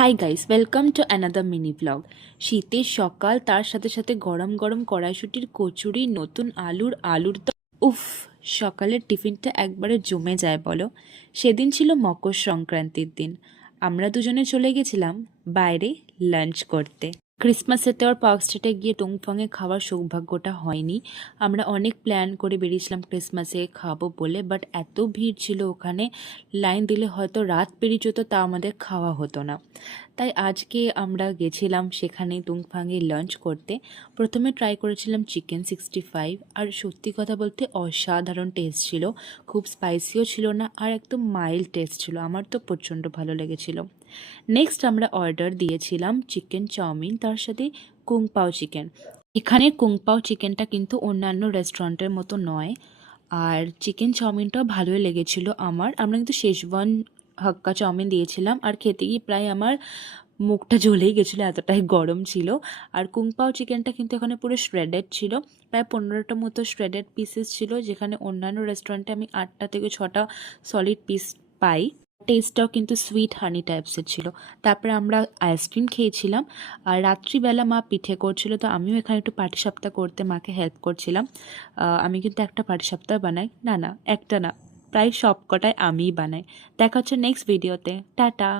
Hi guys, welcome to another mini blog. শীতের সকাল, তার সাথে সাথে গরম গরম কড়াইশুটির কচুরি, নতুন আলুর দম। উফ, সকালের টিফিনটা একবারে জমে যায় বলো। সেদিন ছিল মকর সংক্রান্তির দিন। আমরা দুজনে চলে গেছিলাম বাইরে লাঞ্চ করতে। ক্রিসমাসেতে আর পার্ক স্ট্রিটে গিয়ে টুংফংয়ে খাওয়ার সৌভাগ্যটা হয়নি। আমরা অনেক প্ল্যান করে বেরিয়েছিলাম ক্রিসমাসে খাবো বলে, বাট এত ভিড় ছিল ওখানে, লাইন দিলে হয়তো রাত পেরিয়ে যেত, তা আমাদের খাওয়া হতো না। তাই আজকে আমরা গেছিলাম সেখানে টুংফাংয়ে লাঞ্চ করতে। প্রথমে ট্রাই করেছিলাম চিকেন 65, আর সত্যি কথা বলতে অসাধারণ টেস্ট ছিল। খুব স্পাইসিও ছিল না, আর একদম মাইল্ড টেস্ট ছিল। আমার তো প্রচণ্ড ভালো লেগেছিল। নেক্সট আমরা অর্ডার দিয়েছিলাম চিকেন চাউমিন, তার সাথে কুং পাও চিকেন। এখানে কুং পাও চিকেনটা কিন্তু অন্যান্য রেস্টুরেন্টের মতো নয়। আর চিকেন চাউমিনটাও ভালোই লেগেছিল আমার। আমরা কিন্তু শেজওয়ান হাক্কা চাউমিন দিয়েছিলাম, আর খেতে গিয়ে প্রায় আমার মুখটা জ্বলেই গেছিলো, এতটাই গরম ছিল। আর কুং পাও চিকেনটা কিন্তু এখানে পুরো শ্রেডেড ছিল। প্রায় 15টা মতো শ্রেডেড পিসেস ছিল, যেখানে অন্যান্য রেস্টুরেন্টে আমি 8টা থেকে 6টা সলিড পিস পাই। টেস্টটাও কিন্তু সুইট হানি টাইপসের ছিল। তারপরে আমরা আইসক্রিম খেয়েছিলাম। আর রাত্রিবেলা মা পিঠে করছিল, তো আমিও এখানে একটু পাটিসাপটা করতে মাকে হেল্প করছিলাম। আমি কিন্তু একটা পাটিসাপটা বানাই, না না একটা না, প্রায় সব কটাই আমিই বানাই। দেখা হচ্ছে নেক্সট ভিডিওতে। টাটা।